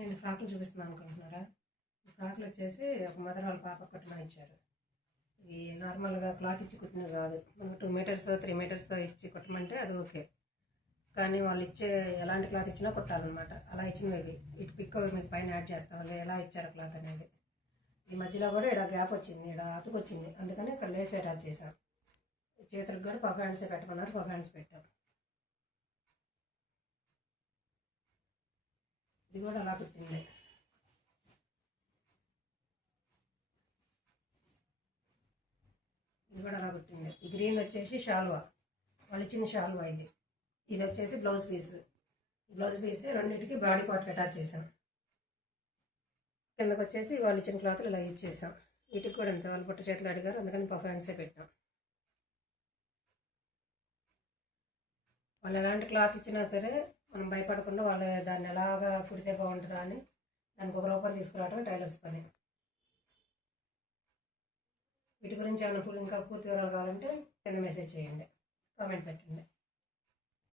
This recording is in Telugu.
నేను ఫ్రాక్లు చూపిస్తున్నాను అనుకుంటున్నారా? ఈ ఫ్రాక్లు వచ్చేసి ఒక మదర్ వాళ్ళ పాప కుట్టమని ఇచ్చారు. ఇవి నార్మల్గా క్లాత్ ఇచ్చి కుట్టినవి కాదు. మనం 2 మీటర్స్ 3 మీటర్స్ ఇచ్చి కుట్టమంటే అది ఓకే, కానీ వాళ్ళు ఇచ్చే ఎలాంటి క్లాత్ ఇచ్చినా కుట్టాలన్నమాట. అలా ఇచ్చినవి ఇటు పిక్ మీకు పైన యాడ్ చేస్తా వాళ్ళు ఎలా ఇచ్చారు క్లాత్ అనేది. ఈ మధ్యలో కూడా ఇక్కడ గ్యాప్ వచ్చింది, ఇక్కడ అతుకు వచ్చింది, అందుకని ఇక్కడ లేస్ అటాచ్ చేసాం. చేతులకు కూడా పఫ్ హ్యాండ్సే పెట్టమన్నారు, పఫ్ హ్యాండ్స్ పెట్టాం. ఇది కూడా అలా కుట్టింది. ఇది కూడా అలా కుట్టింది. ఈ గ్రీన్ వచ్చేసి షాల్వా, వాళ్ళు ఇచ్చిన షాల్వా ఇది. ఇది వచ్చేసి బ్లౌజ్ పీస్. బ్లౌజ్ పీస్ రెండింటికి బాడీ పార్ట్కి అటాచ్ చేసాం. కిందకు వచ్చేసి వాళ్ళు ఇచ్చిన క్లాత్లు ఇలా యూజ్ చేసాం. వీటికి కూడా అంతే, వాళ్ళు పుట్ట చేతులు అడిగారు, అందుకని పఫ్ హ్యాండ్సే పెట్టాం. వాళ్ళు ఎలాంటి క్లాత్ ఇచ్చినా సరే మనం భయపడకుండా వాళ్ళు దాన్ని ఎలాగా కుడితే బాగుంటుందా అని దానికి ఒక రూపం తీసుకురావడం టైలర్స్ పని. వీటి గురించి ఏమైనా ఇంకా పూర్తి వివరాలు కావాలంటే కింద మెసేజ్ చేయండి, కామెంట్ పెట్టండి.